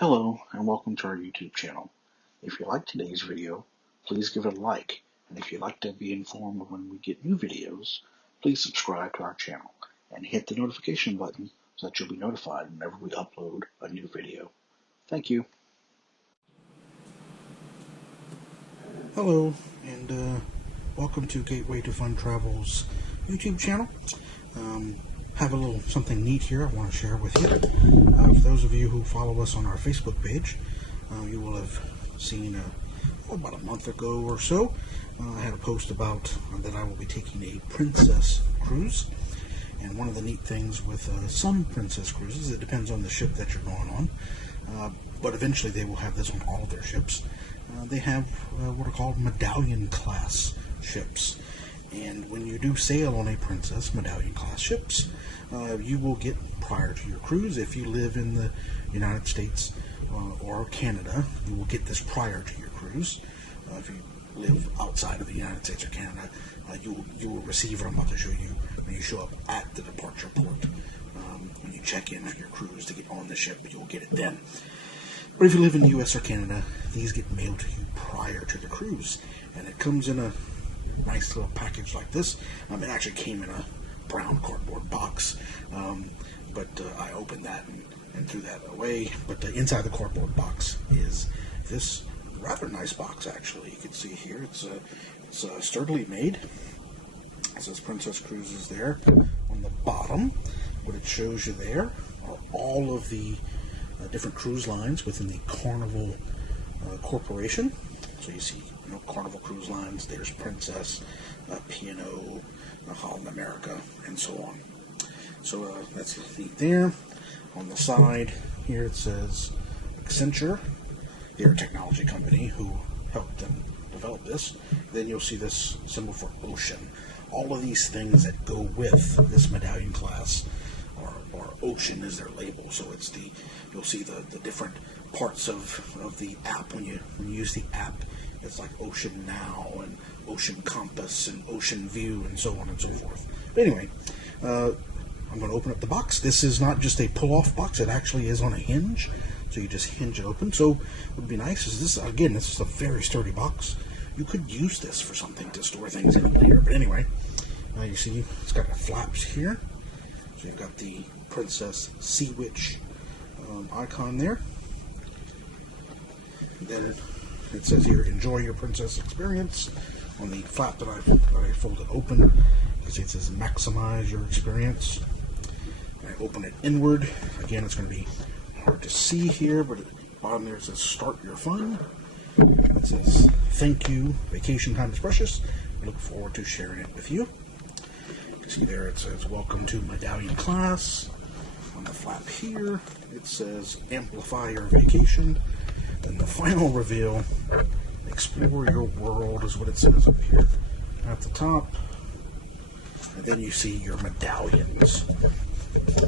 Hello and welcome to our YouTube channel. If you like today's video, please give it a like, and if you'd like to be informed when we get new videos, please subscribe to our channel and hit the notification button so that you'll be notified whenever we upload a new video. Thank you. Hello and welcome to Gateway to Fun Travel's YouTube channel. Have a little something neat here I want to share with you. For those of you who follow us on our Facebook page, you will have seen about a month ago or so, I had a post about that I will be taking a Princess cruise. And one of the neat things with some Princess cruises, it depends on the ship that you're going on, but eventually they will have this on all of their ships. They have what are called medallion class ships. And when you do sail on a Princess medallion class ships, you will get, prior to your cruise, if you live in the United States or Canada, you will get this prior to your cruise. If you live outside of the United States or Canada, you will receive what I'm about to show you when you show up at the departure port. When you check in at your cruise to get on the ship, you'll get it then. But if you live in the US or Canada, these get mailed to you prior to the cruise. And it comes in a nice little package like this. It actually came in a brown cardboard box, but I opened that and threw that away. But inside the cardboard box is this rather nice box, actually. You can see here it's sturdily made. It says Princess Cruises there on the bottom. What it shows you there are all of the different cruise lines within the Carnival Corporation. So you see, Carnival Cruise Lines, there's Princess, P&O, Holland America, and so on. So that's neat there. On the side here it says Accenture. They're a technology company who helped them develop this. Then you'll see this symbol for Ocean. All of these things that go with this medallion class or Ocean is their label. So it's you'll see the different parts of the app when you use the app. It's like Ocean Now and Ocean Compass and Ocean View and so on and so forth. But anyway, I'm going to open up the box. This is not just a pull-off box. It actually is on a hinge. So you just hinge it open. So what would be nice is this, again, this is a very sturdy box. You could use this for something to store things in here. But anyway, you see it's got the flaps here. So you've got the Princess Sea Witch icon there. And then it says here, enjoy your Princess experience. On the flap that I folded open, you can see it says maximize your experience. And I open it inward. Again, it's going to be hard to see here, but at the bottom there it says start your fun. It says thank you, vacation time is precious. We look forward to sharing it with you. You can see there it says welcome to medallion class. On the flap here it says amplify your vacation. Then the final reveal, explore your world, is what it says up here at the top. And then you see your medallions.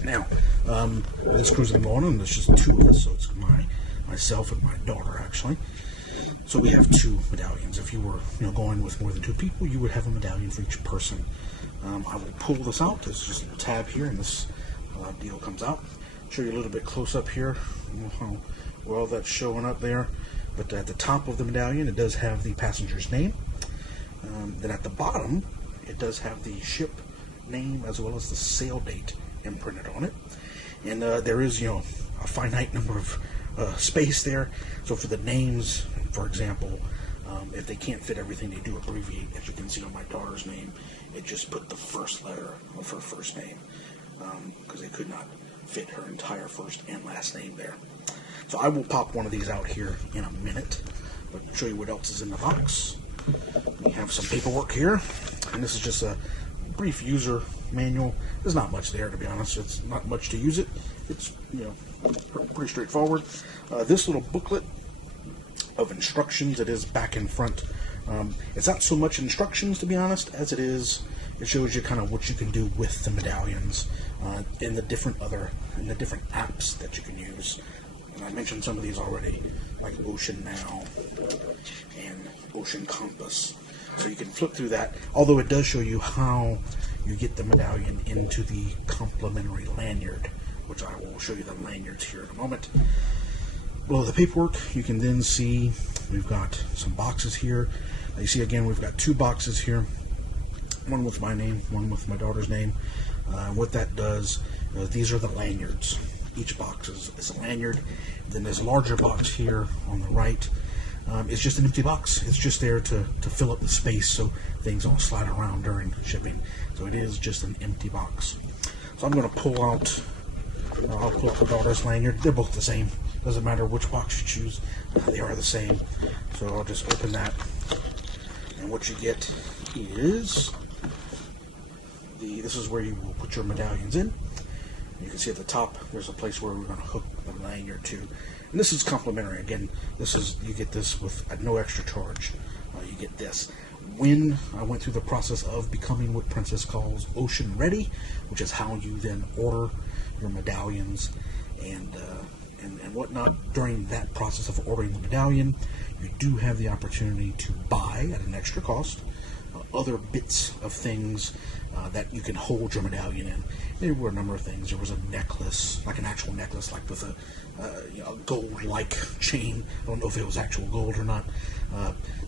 Now, this cruise I'm going on, there's just two of us, so it's myself and my daughter, actually. So we have two medallions. If you were going with more than two people, you would have a medallion for each person. I will pull this out. There's just a tab here, and this deal comes out. Show you a little bit close up here. How well that's showing up there. But at the top of the medallion, it does have the passenger's name. Then at the bottom, it does have the ship name as well as the sail date imprinted on it. And there is, a finite number of space there. So for the names, for example, if they can't fit everything, they do abbreviate. As you can see on my daughter's name, it just put the first letter of her first name because they could not fit her entire first and last name there. So I will pop one of these out here in a minute, but show you what else is in the box. We have some paperwork here, and this is just a brief user manual. There's not much there, to be honest. It's not much to use it. It's pretty straightforward. This little booklet of instructions, it is back in front. It's not so much instructions, to be honest, as it shows you kind of what you can do with the medallions in the different apps that you can use. And I mentioned some of these already, like Ocean Now and Ocean Compass. So you can flip through that, although it does show you how you get the medallion into the complimentary lanyard, which I will show you the lanyards here in a moment. below the paperwork, you can then see we've got some boxes here. You see again, we've got 2 boxes here, one with my name, one with my daughter's name. What that does, these are the lanyards. Each box is a lanyard. Then there's a larger box here on the right. It's just an empty box. It's just there to fill up the space so things don't slide around during shipping. So it is just an empty box. So I'm going to pull out, I'll pull out the daughter's lanyard. They're both the same. Doesn't matter which box you choose. They are the same. So I'll just open that. And what you get is, this is where you will put your medallions in. You can see at the top, there's a place where we're going to hook the lanyard to. And this is complimentary. Again, you get this with at no extra charge. You get this. When I went through the process of becoming what Princess calls ocean ready, which is how you then order your medallions and whatnot, during that process of ordering the medallion, you do have the opportunity to buy at an extra cost other bits of things that you can hold your medallion in. There were a number of things. There was a necklace, like an actual necklace, like with a gold-like chain. I don't know if it was actual gold or not.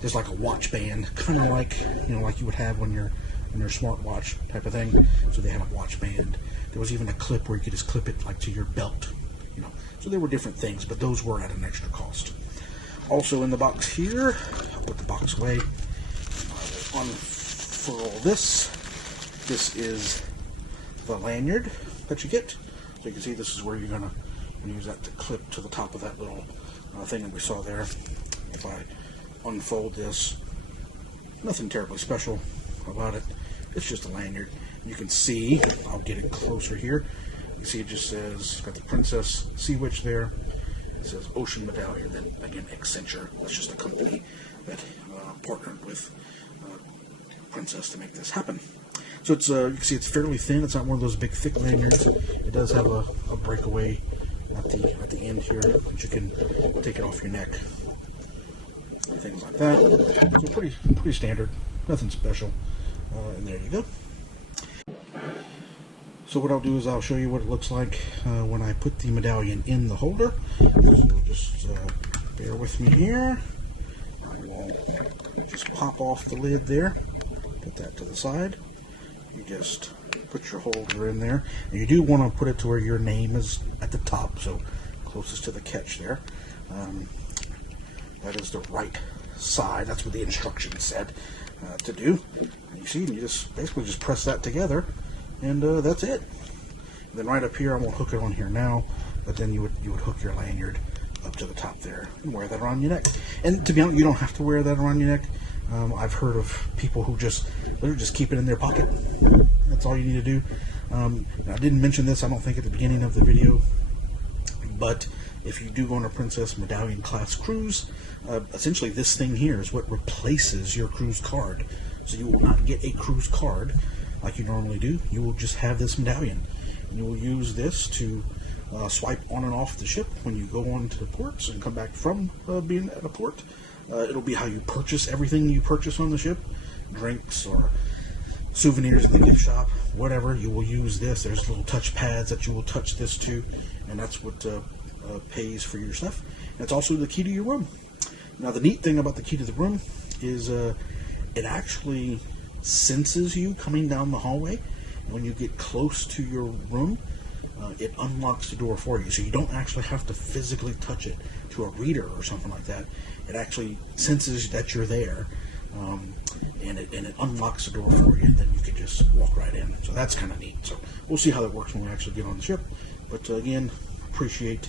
There's like a watch band, kind of like like you would have when you're in your smartwatch type of thing. So they had a watch band. There was even a clip where you could just clip it like to your belt. So there were different things, but those were at an extra cost. Also in the box here, I'll put the box away. Unfurl this. This is the lanyard that you get. So you can see this is where you're going to use that to clip to the top of that little thing that we saw there. If I unfold this, nothing terribly special about it. It's just a lanyard. You can see, I'll get it closer here. You see it just says, got the Princess Sea Witch there. It says Ocean Medallion, then again Accenture. That's just a company that partnered with Princess to make this happen. So it's you can see it's fairly thin. It's not one of those big thick lanyards. It does have a breakaway at the end here that you can take it off your neck. Things like that. So pretty standard. Nothing special. And there you go. So what I'll do is I'll show you what it looks like when I put the medallion in the holder. So just bear with me here. I will just pop off the lid there. Put that to the side. You just put your holder in there. And you do want to put it to where your name is at the top, so closest to the catch there. That is the right side. That's what the instructions said to do. And you see, you just basically just press that together. And that's it. And then right up here, I won't hook it on here now, but then you would hook your lanyard up to the top there and wear that around your neck. And to be honest, you don't have to wear that around your neck. I've heard of people who literally just keep it in their pocket. That's all you need to do. I didn't mention this, I don't think, at the beginning of the video, but if you do go on a Princess Medallion class cruise, essentially this thing here is what replaces your cruise card. So you will not get a cruise card like you normally do. You will just have this medallion, and you will use this to swipe on and off the ship when you go on to the ports and come back from being at a port. It'll be how you purchase everything you purchase on the ship, drinks or souvenirs in the gift shop, whatever. You will use this. There's little touch pads that you will touch this to, and that's what pays for your stuff. And it's also the key to your room. Now the neat thing about the key to the room is it actually senses you coming down the hallway. And when you get close to your room, it unlocks the door for you. So you don't actually have to physically touch it to a reader or something like that. It actually senses that you're there, and it unlocks the door for you, and then you can just walk right in. So that's kind of neat. So we'll see how that works when we actually get on the ship. But again, appreciate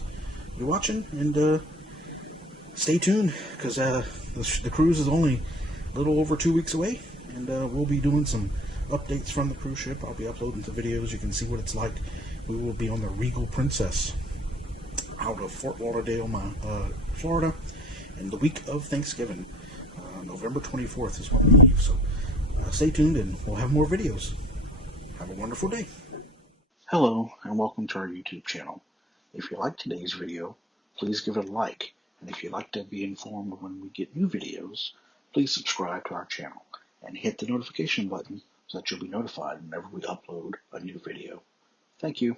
you watching, and stay tuned, because the cruise is only a little over 2 weeks away, and we'll be doing some updates from the cruise ship. I'll be uploading some videos. You can see what it's like. We will be on the Regal Princess out of Fort Lauderdale, Florida, in the week of Thanksgiving. November 24th is when we leave. So stay tuned, and we'll have more videos. Have a wonderful day. Hello, and welcome to our YouTube channel. If you liked today's video, please give it a like. And if you'd like to be informed when we get new videos, please subscribe to our channel and hit the notification button so that you'll be notified whenever we upload a new video. Thank you.